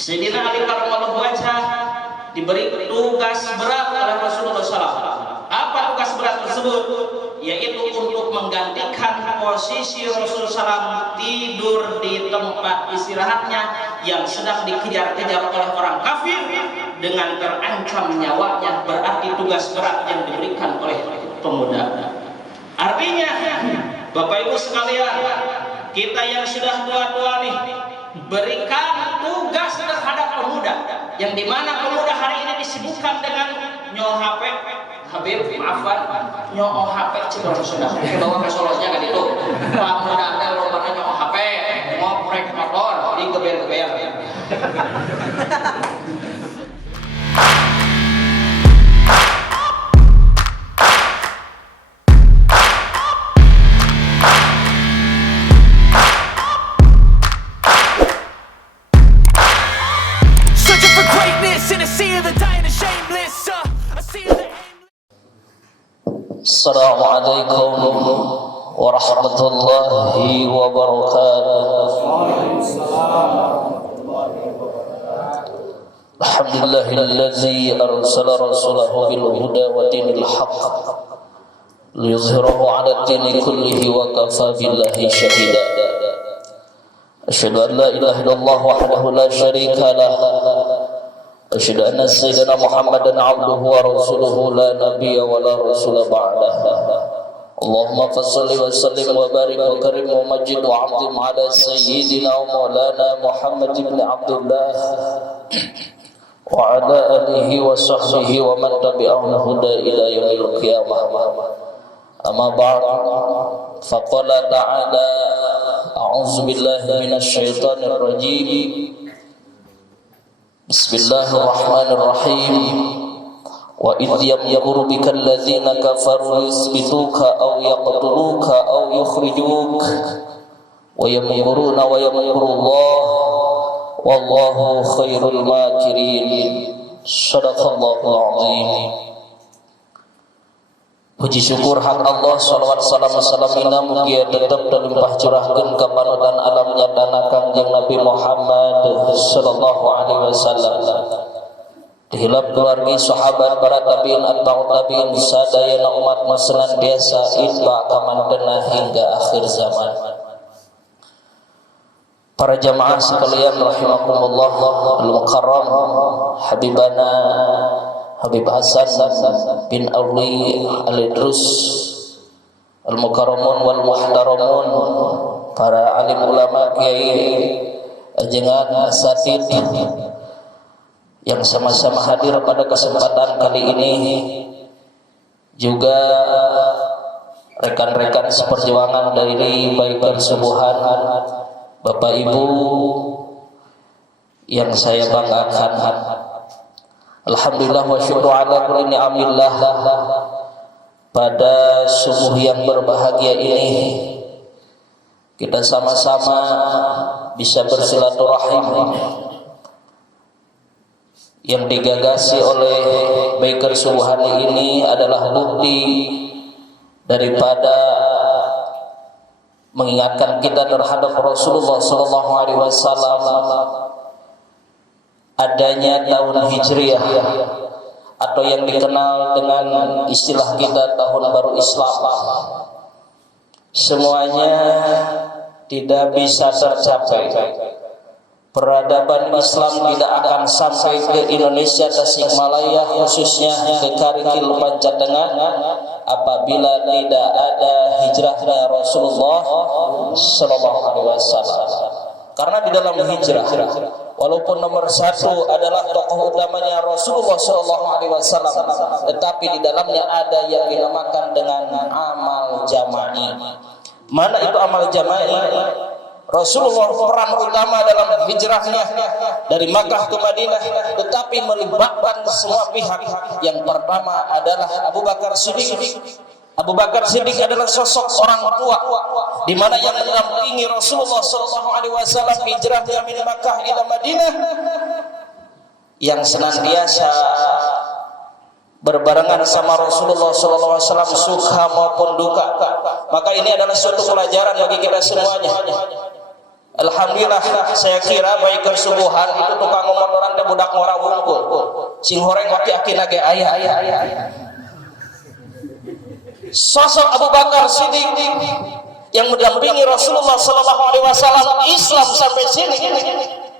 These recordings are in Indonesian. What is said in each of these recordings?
Sayyidina Ali karramallahu wajhah diberi tugas berat oleh Rasulullah SAW. Apa tugas berat tersebut? Yaitu untuk menggantikan posisi Rasulullah SAW tidur di tempat istirahatnya yang sedang dikejar-kejar oleh orang kafir dengan terancam nyawanya. Berarti tugas berat yang diberikan oleh pemuda. Artinya, Bapak Ibu sekalian, kita yang sudah tua-tua nih, berikan tugas terhadap pemuda, yang dimana pemuda hari ini disibukkan dengan nyoh HP, Habib, maafkan, nyoh HP cuma sudah bawa ke Solonya kan itu, pemuda ada lompatnya nyoh HP, ngoprek motor, digeber-geber. Assalamualaikum warahmatullahi wabarakatuh. Alhamdulillahilladzi arsala rasulahu bil huda wa dinil haqq liyuzhirahu 'ala ad-dini kullihi wa kafa billahi shahida. Asyhadu an la ilaha illallah wahdahu la syarika lah. Asyhadu anna sayyidina Muhammadan 'abduhu wa rasuluhu la nabiyya wa la rasula ba'dah. Allahumma fassalli wa sallim wa barik wa karim wa majid wa 'azim 'ala sayyidina wa maulana Muhammad ibn Abdullah wa 'ala alihi wa sahbihi wa man tabi'ahum huda ila yaumil qiyamah. Amma ba'd, faqala ta'ala a'udzu billahi minasy syaithanir rajim. Bismillahirrahmanirrahim. Wa idh yamkuru bikal ladzina kafaru yusbituka aw yaqtuluka aw yukhrijuk wa yamkuruna wa yamkurullah wallahu khairul makirin. Shadaqallahul azim. Puji syukur hak Allah, salawat salam salamina mugia tetap dan limpah curahkeun ka panutan alam nyatana Kangjeng Nabi Muhammad sallallahu alaihi wasallam. Dihilap keluarga sahabat para tabiin atba'ut tabiin sadayana umat masenan biasa itba kamantena hingga akhir zaman. Para jamaah sekalian rahimakumullah, al-mukarram habibana Habib Hasan bin Ali Al-Idrus Al-Mukarramun wal Muhtaramun, para alim ulama, kiai, ajengan, asatid yang sama-sama hadir pada kesempatan kali ini, juga rekan-rekan seperjuangan dari Baitur Subuhan, Bapak Ibu yang saya banggakan. Alhamdulillah wa syukru ala kulli ni'amillah. Pada subuh yang berbahagia ini kita sama-sama bisa bersilaturahim yang digagasi oleh Baitur Subuhan ini adalah bukti daripada mengingatkan kita terhadap Rasulullah sallallahu alaihi wasallam adanya tahun Hijriah atau yang dikenal dengan istilah kita tahun baru Islam. Semuanya tidak bisa tercapai. Peradaban Islam tidak akan sampai ke Indonesia Tasikmalaya, khususnya ke Karikil Pancatengah, apabila tidak ada hijrahnya Rasulullah sallallahu alaihi wasallam. Karena di dalam hijrah, walaupun nomor satu adalah tokoh utamanya Rasulullah SAW, tetapi di dalamnya ada yang dinamakan dengan amal jama'i. Mana itu amal jama'i? Rasulullah peran utama dalam hijrahnya dari Makkah ke Madinah, tetapi melibatkan semua pihak. Yang pertama adalah Abu Bakar Siddiq. Abu Bakar Siddiq adalah sosok orang tua di mana yang mendampingi Rasulullah SAW hijrah dari Makkah ila Madinah, yang senantiasa berbarengan sama Rasulullah SAW suka maupun duka. Maka ini adalah suatu pelajaran bagi kita semuanya. Alhamdulillah, saya kira Baitur Subuhan itu tukang sing horeng aki-aki lagi ayah. Sosok Abu Bakar Siddiq yang mendampingi Rasulullah SAW Islam sampai sini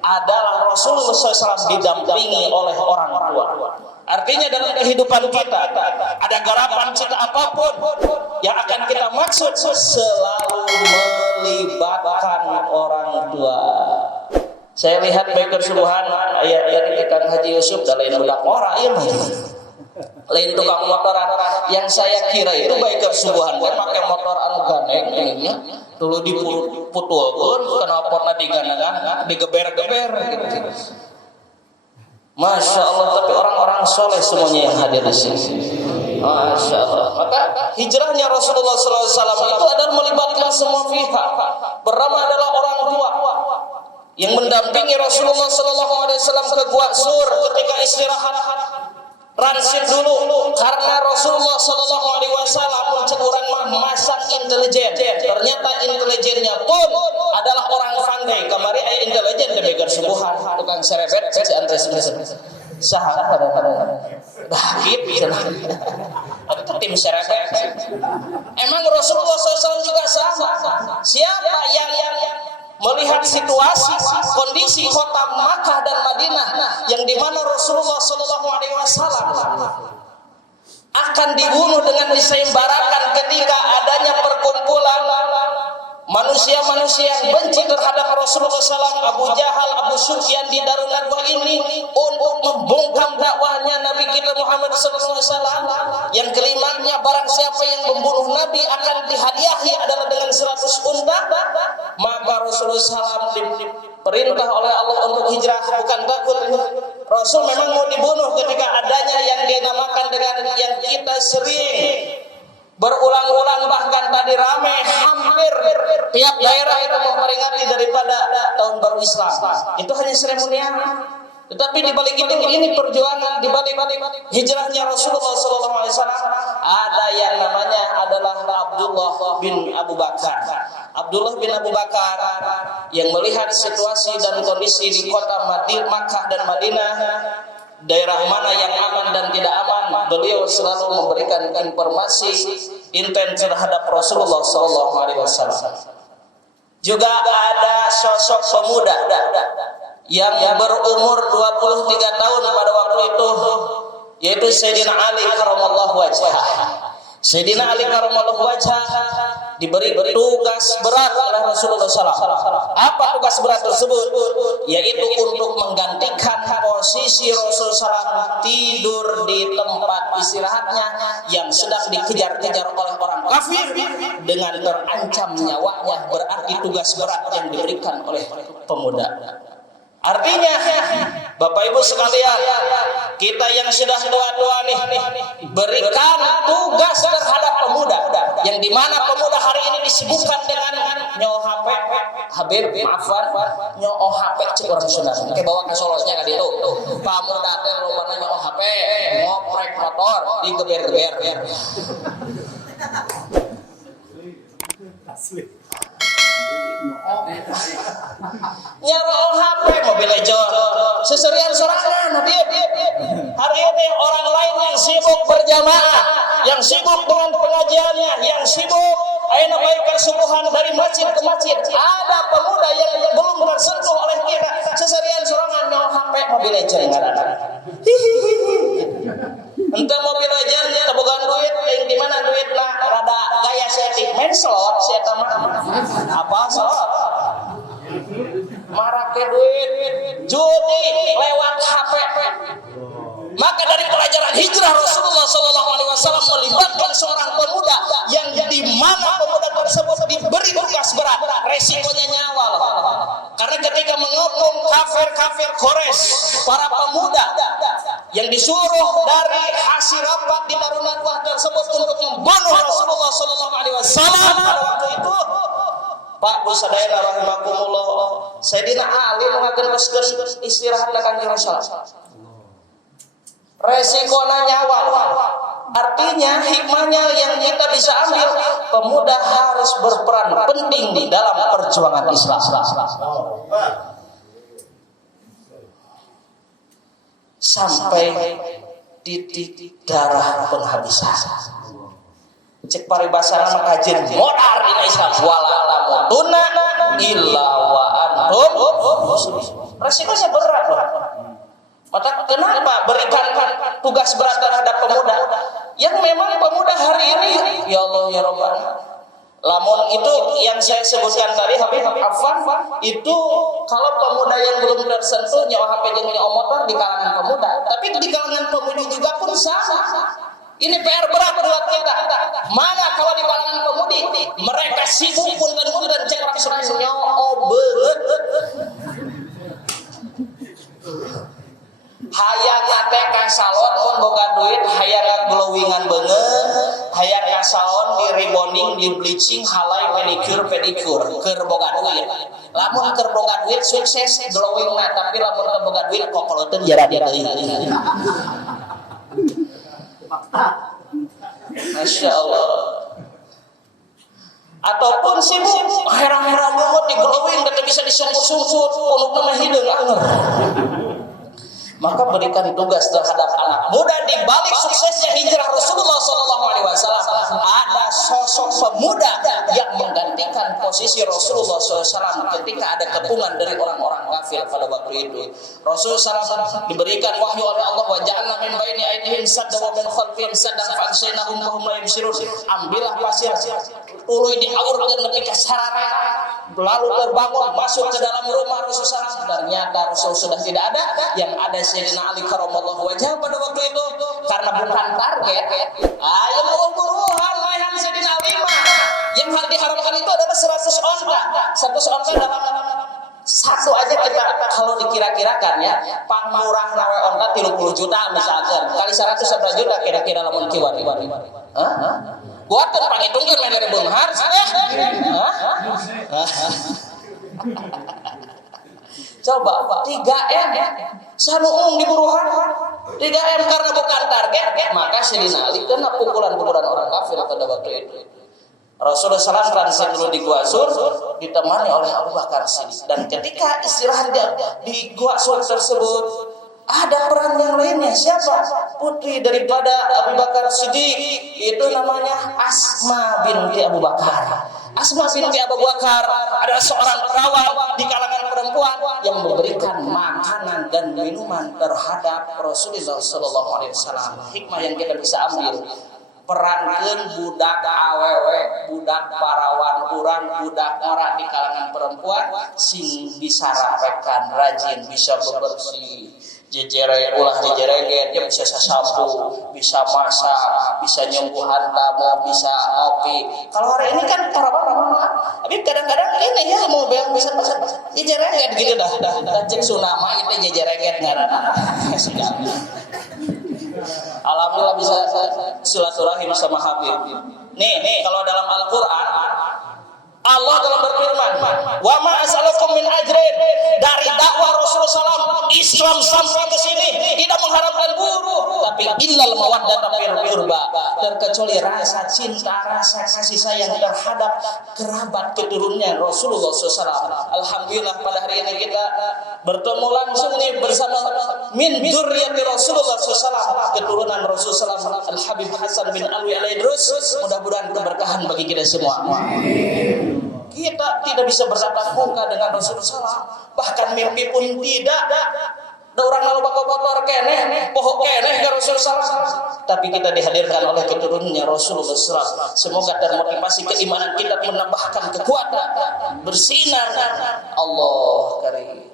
adalah Rasulullah SAW didampingi oleh orang tua. Artinya dalam kehidupan kita ada garapan cita apapun yang akan kita maksud selalu melibatkan orang tua. Saya lihat baik kesubuhan ayat Kang Haji Yusuf dan lain budak ora ieu mah. Lain tukang motoran yang saya kira itu baik kesubuhan kan pakai motor anu gandeng nya dulu diputulkeun kenapa diganangan digeber-geber gitu. Masya Allah, tapi orang-orang soleh semuanya yang hadir di sini. Masya Allah. Maka hijrahnya Rasulullah SAW itu adalah melibatkan semua pihak. Pertama adalah orang tua yang mendampingi Rasulullah SAW ke Gua Sur ketika istirahat. Transit dulu karena Rasulullah SAW orang masak intelijen. Ternyata intelijennya pun adalah orang pandai. Kemarin ayah intelijen kebegar subuhan tukang serebet si Andres saha pada bahit itu tim serebet. Emang Rasulullah SAW juga sama. Siapa yang melihat situasi kondisi kota Makkah dan Madinah yang dimana Rasulullah SAW akan dibunuh dengan disembarakan ketika adanya perkumpulan manusia-manusia yang benci terhadap Rasulullah SAW, Abu Jahal, Abu Sufyan di Darun Nadwa ini untuk membungkam dakwahnya Nabi kita Muhammad SAW yang kelimatnya barang siapa yang membunuh Nabi akan dihadiahi adalah dengan 100 unta. Maka Rasulullah SAW diperintah oleh Allah untuk hijrah, bukan takut. Rasul memang mau dibunuh ketika adanya yang dinamakan dengan yang kita sering berulang-ulang bahkan tadi ramai hampir tiap daerah itu memperingati daripada tahun baru Islam. Itu hanya seremonial. Tetapi di balik itu ini perjuangan, di balik hijrahnya Rasulullah SAW ada yang namanya adalah Abdullah bin Abu Bakar. Abdullah bin Abu Bakar yang melihat situasi dan kondisi di kota Makkah dan Madinah, daerah mana yang aman dan tidak aman, beliau selalu memberikan informasi intens terhadap Rasulullah SAW. Juga ada sosok pemuda yang berumur 23 tahun pada waktu itu, yaitu Sayyidina Ali karramallahu wajhah. Sayyidina Ali karramallahu wajhah diberi tugas berat oleh Rasulullah SAW. Apa tugas berat tersebut? Yaitu untuk menggantikan posisi Rasulullah SAW tidur di tempat istirahatnya yang sedang dikejar-kejar oleh orang kafir dengan terancam nyawanya. Berarti tugas berat yang diberikan oleh pemuda. Artinya Bapak Ibu sekalian, kita yang sudah tua-tua nih berikan tugas terhadap pemuda yang dimana pemuda hari ini disibukkan dengan nyo HP Habib maafan nyo HP cek orang Sunda kayak bawa ke Solosnya kan itu pemuda teh lomana nyo HP ngoprek motor digeber-geber nyaro HP mobil Legend seserian sorangan hari ini orang lain yang sibuk berjamaah, yang sibuk dengan pengajiannya, yang sibuk ayeuna bae persubuhan dari masjid ke masjid. Ada pemuda yang belum tersentuh oleh kita seserian sorangan nyawa HP mobil Legend ngaranna. Entah mobil Legend nya bogaan duit yang di mana duitna rada gaya setting main slot si eta mah. Apa slot? Marake duit judi lewat HP. Maka dari pelajaran hijrah Rasulullah SAW melibatkan seorang pemuda yang di mana pemuda tersebut diberi tugas berat, resikonya nyawa loh. Karena ketika mengepung kafir Quraisy, para pemuda yang disuruh dari hasil rapat di Darun Nadwah tersebut untuk membunuh Rasulullah SAW pada waktu itu, Pak Bu sadayana rahimakumullah, Sayyidina Ali mengagenkeun istirahat ka Kanjeng Rasul. Resikona nyawa. Artinya hikmahnya yang kita bisa ambil, pemuda harus berperan penting di dalam perjuangan Islam. sampai titik darah penghabisan. Cek paribasana makajen modar dina Islam wala tamutuna illa wa antum muslimun. Resikonya berat loh. Maka kenapa berikan tugas berat terhadap pemuda yang memang pemuda hari ini ya Allah ya Rabbana. Lamun itu yang saya sebutkan tadi Habib Affan itu kalau pemuda yang belum tersentuh nyawa HP jeung nyawa motor di kalangan pemuda, tapi di kalangan pemudi juga pun sama. Ini PR berat buat kita. Mana kalau di kalangan pemudi mereka sibuk pun dan cek orang nyawa beut. Hayang nate ka salon mun boga duit, hayang glowingan beungeut, hayang ka salon di rebonding, di bleaching, halai pedicure keur boga duit. Lamun keur boga duit sukses glowing mah, tapi lamun keur boga duit kokoloteun jarang deui. Masya Allah. Ataupun sibuk herang-herang banget di glowing dan bisa disungkut-sungkut untuk nama hideung anger. Maka berikan tugas terhadap anak muda. Di balik suksesnya hijrah Rasulullah SAW ada sosok pemuda yang menggantikan posisi Rasulullah SAW ketika ada kepungan dari orang-orang kafir pada waktu itu. Rasulullah SAW diberikan wahyu oleh Allah, wa ja'alna min baini aydihim saddan wa min khalfihim saddan fa agsaynahum wa hum la yubsirun. Ambillah pasir tuluy diaurkeun nepi ka sarare, lalu terbangun masuk ke dalam rumah Rasulullah SAW. Ternyata Rasul sudah tidak ada, yang ada Sayyidina Ali karramallahu wajhah pada waktu itu, karena bukan target. Ayo buruhan layan Sayyidina Ali mah. Yang hal diharapkan itu adalah 100 onta. 100 onta dalam satu aja kita kalau dikira-kirakan ya, pamurah nawe onta 30 juta misalkan. Kali 100 berapa juta kira-kira lamun kiwari. Buat kan pangitungkeun mah dari Beunghar. Coba 3M sanuung di buruhan 3M karena bukan target, maka Sayyidina Ali kena pukulan-pukulan orang kafir pada waktu itu. Rasulullah SAW transit dulu di Gua Sur ditemani oleh Abu Bakar Siddiq, dan ketika istirahat di Gua Sur tersebut ada peran yang lainnya. Siapa? Putri daripada Abu Bakar Siddiq, itu namanya Asma binti Abu Bakar. Asma binti Abu Bakar adalah seorang perawan di kalangan perempuan yang memberikan makanan dan minuman terhadap Rasulullah SAW. Hikmah yang kita bisa ambil, perankeun budak awewe, budak parawan urang, budak ora di kalangan perempuan sing bisa rapekan, rajin, bisa bebersih, ulah jejereget, dia bisa sasapu, bisa masak, bisa nyembuhan tamu, bisa ngopi. Kalau hari ini kan parawan, tapi kadang-kadang ini ya mau beang bisa masak jejereget gitu dah cek sunama itu jejereget ngaranna. Alhamdulillah bisa silaturahim sama Habib. Nih kalau dalam Al-Qur'an Allah dalam berfirman, "Wa ma as'alukum min ajrin." Dari dakwah Rasulullah SAW, Islam sampai ke sini tidak mengharapkan buruh, tapi innal mawaddata fil qurba, terkecuali rasa cinta, rasa kasih sayang terhadap kerabat keturunannya Rasulullah SAW. Alhamdulillah pada hari ini kita bertemu langsung nih bersama min dzurriyyati Rasulullah SAW, keturunan Rasulullah SAW, Al Habib Hasan bin Alwi Al-Idrus. Mudah-mudahan keberkahan bagi kita semua. Kita tidak bisa bertatap muka dengan Rasulullah SAW, bahkan mimpi pun tidak. Ada orang lalu bakal kotor keneh, pohon keneh ke Rasulullah SAW, tapi kita dihadirkan oleh keturunannya Rasulullah SAW. Semoga termotivasi keimanan kita, menambahkan kekuatan, bersinar. Allah karim.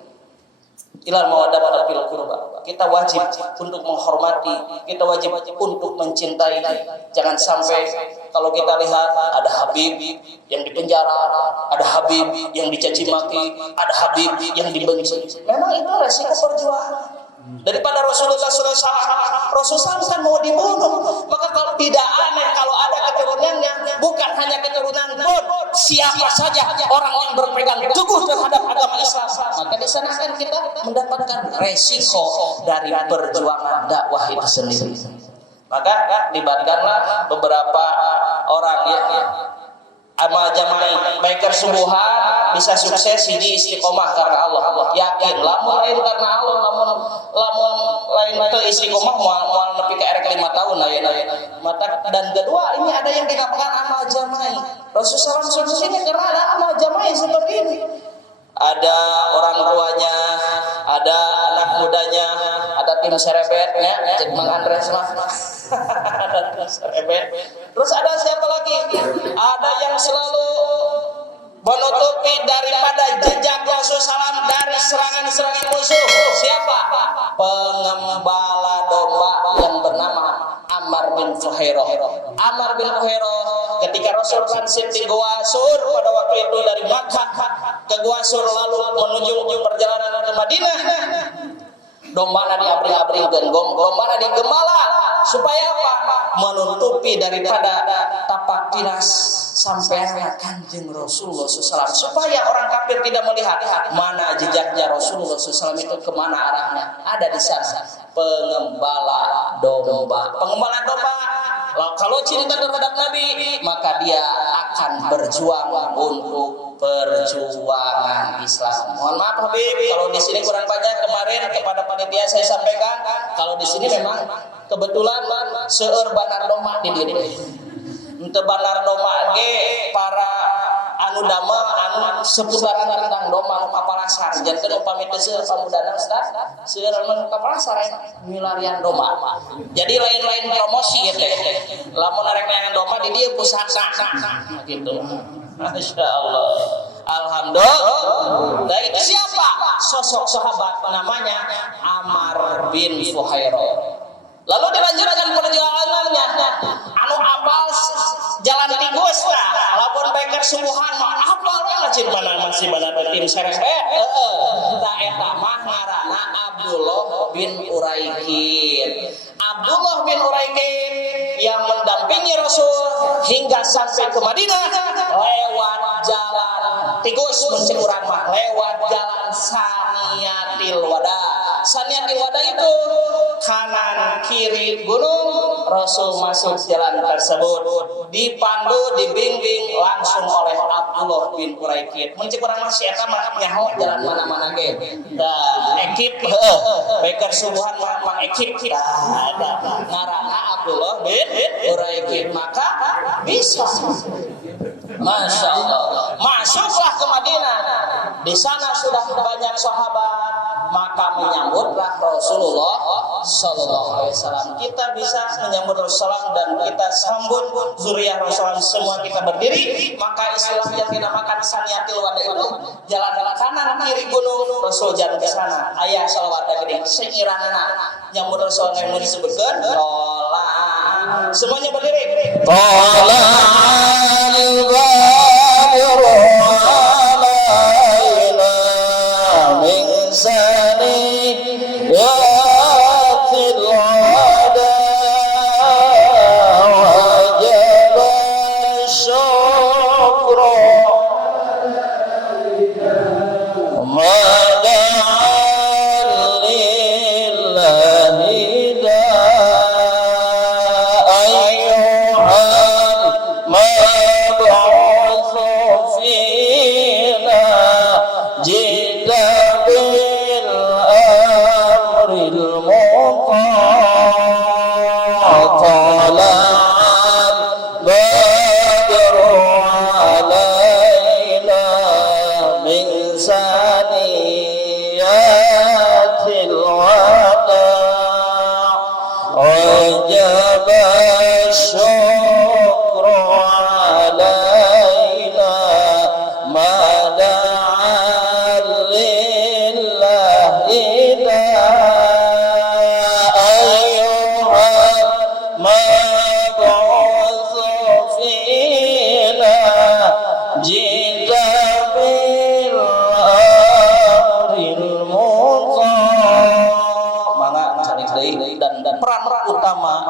Ilal mawaddah fil qurba. Kita wajib untuk menghormati, kita wajib untuk mencintai. Jangan sampai kalau kita lihat ada Habib yang dipenjara, ada Habib yang dicaci maki, ada Habib yang dibenci. Memang itu resiko perjuangan. Daripada Rasulullah SAW kan mau dibunuh, maka kalau tidak aneh kalau ada keturunannya, bukan hanya keturunan pun, siapa saja orang yang berpegang teguh terhadap agama Islam, maka di sana kan kita mendapatkan resiko dari perjuangan dakwah itu sendiri. Maka dibandingkanlah beberapa orang yang amal jama'i baik subuhan bisa sukses di istiqomah karena Allah. Yakin lamun lain karena Allah, lamun lain teu istiqomah moal nepi ka erek 5 tahun ayeuna. Mata dan kedua ini ada yang dikatakan amal jama'i. Rasulullah SAW ini karena ada amal jama'i seperti ini. Ada orang tuanya, ada anak mudanya, ada tim serebetnya, cek Mang Andres mah. Ada tim serebet. Terus ada siapa lagi? Ada yang selalu menutupi daripada jejak Rasulullah SAW dari serangan-serangan musuh. Siapa? Pengembala domba yang bernama Ammar bin Fuhairah. Ammar bin Fuhairah ketika Rasul transit di Gua Sur pada waktu itu dari Makkah ke Gua Sur lalu menuju perjalanan ke Madinah, dombana diabring-abringkeun, dombana digembala supaya apa? Menutupi daripada tapak tilas sampai Kanjeng Rasulullah SAW, supaya orang kafir tidak melihat mana jejaknya Rasulullah SAW itu, kemana arahnya. Ada di sana pengembala domba. Pengembala domba kalau cinta terhadap Nabi, maka dia akan berjuang untuk perjuangan Islam. Mohon maaf Habib, kalau di sini kurang banyak. Kemarin kepada panitia saya sampaikan, kalau di sini memang kebetulan seueur banar doma di diri. Ente banar doma ge para anu dama anu seputaran tentang doma kapalasar. Janten upami teu seueur pamudana Ustaz, seueur mah kapalasar milarian doma. Jadi lain-lain promosi ya teh. Lamun arek neangan doma di dieu pusaka gitu. Masyaallah. Alhamdulillah. Nah, itu siapa? Sosok sahabat namanya Ammar bin Fuhairah. Lalu dilanjutkan perjalanannya. Anu apal jalan tikus lah. Lapor beker subuhan mah apal lah cin masih benar tim serebet. Tah eta mah ngaranna Abdullah bin Uraiqid. Abdullah bin Uraiqid yang mendampingi Rasul hingga sampai ke Madinah lewat jalan tikus, mencek urang mah lewat jalan Saniyatil Wada. Saniyatil Wada itu kanan kiri gunung. Rasul masuk jalan tersebut dipandu, dibimbing langsung oleh Abdullah bin Uraiqid. Mencek urang mah si eta mah nyaho jalan mana-mana ge. Da ekip beker subuhan mah ekip ada ngaranna Abdullah bin Uraiqid, maka bisa. Masya Allah, masuklah ke Madinah. Di sana sudah banyak sahabat, maka menyambutlah Rasulullah Sallallahu Alaihi Wasallam. Kita bisa menyambut Rasulullah dan kita sambut zuriyah Rasulullah, semua kita berdiri. Maka istilah yang dinamakan Saniyatil Wada itu jalan-jalan kanan kiri gunung. Rasul jalan ke sana. Ayah salawat gede seiranana nyambut Rasulullah yang disebutkan. Semuanya berdiri. Dan peran utama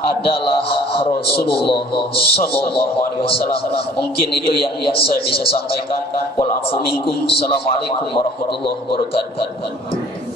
adalah Rasulullah Sallallahu Alaihi Wasallam. Mungkin itu yang saya bisa sampaikan. Wal afu minkum. Assalamualaikum warahmatullahi wabarakatuh.